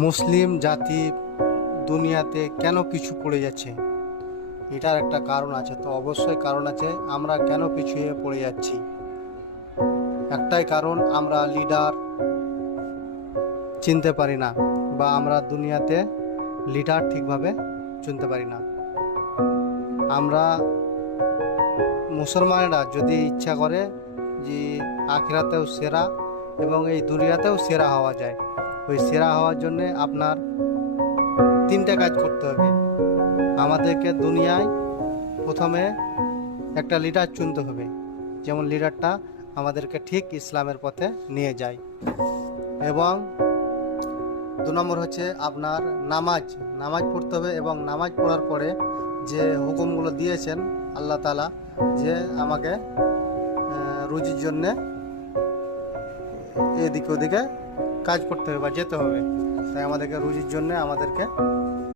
মুসলিম জাতি দুনিয়াতে কেন পিছু পড়ে যাচ্ছে, এটার একটা কারণ আছে। তো অবশ্যই কারণ আছে, আমরা কেন পিছিয়ে পড়ে যাচ্ছি। একটাই কারণ, আমরা লিডার চিনতে পারি না, বা আমরা দুনিয়াতে লিডার ঠিকভাবে চিনতে পারি না। আমরা মুসলমানেরা যদি ইচ্ছা করে যে আখিরাতেও সেরা এবং এই দুনিয়াতেও সেরা হওয়া যায়, ওই সেরা হওয়ার জন্যে আপনার তিনটে কাজ করতে হবে। আমাদেরকে দুনিয়ায় প্রথমে একটা লিডার চুনতে হবে, যেমন লিডারটা আমাদেরকে ঠিক ইসলামের পথে নিয়ে যায়। এবং 2 নম্বর হচ্ছে আপনার নামাজ পড়তে হবে, এবং নামাজ পড়ার পরে যে হুকুমগুলো দিয়েছেন আল্লাহ তাআলা, যে আমাকে রুজির জন্যে এদিকে ওদিকে কাজ করতে হবে বা যেতে হবে, তাই আমাদেরকে রুজির জন্যে আমাদেরকে